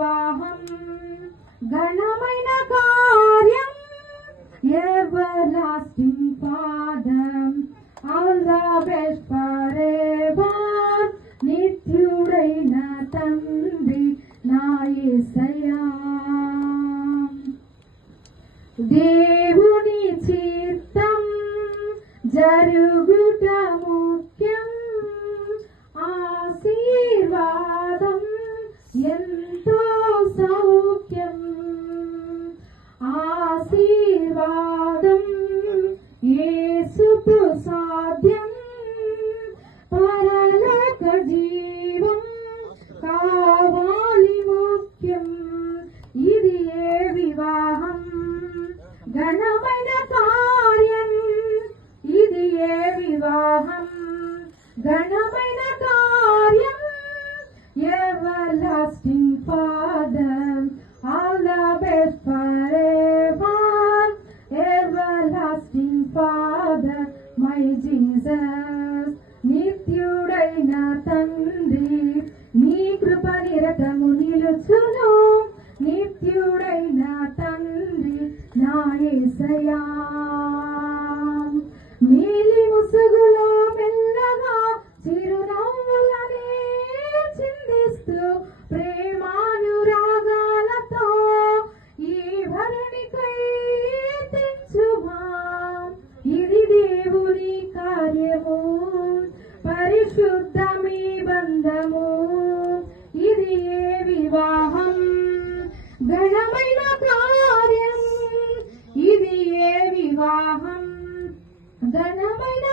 వివాహం ఘనమైన కార్యం everlasting Father, all the best forever. నిత్యుడైన తండ్రి నా యేసయ్యా, దేవుని చిత్తం జరుగుట ముఖ్యం, ఆశీర్వాదం ఎంతో సౌఖ్యం, ఆశీర్వాదం యేసుతో సాధ్యం, పరలోక జీవం కావాలి ముఖ్యం. ఇది ఏ వివాహం ఘనమైన కార్యం, ఇది ఏ వివాహం ఘనమైన కార్యం. everlasting Father, all the best forever. everlasting Father, my Jesus, నిత్యుడైన తండ్రి నీ కృప నిరతము నిలుచును. నిత్యుడైన తండ్రి నా యేసయ్యా, నీలి ముసుగులో మెల్లగా చిరునవ్వులనే చిందిస్తూ ప్రేమానురాగాలతో ఈ భరణికై తెచ్చుమా. ఇది దేవుని కార్యము, పరిశుద్ధమీ బంధము. ఇది ఏ వివాహం ఘనమైన కార్యం, ఇది ఏ వివాహం ఘనమైన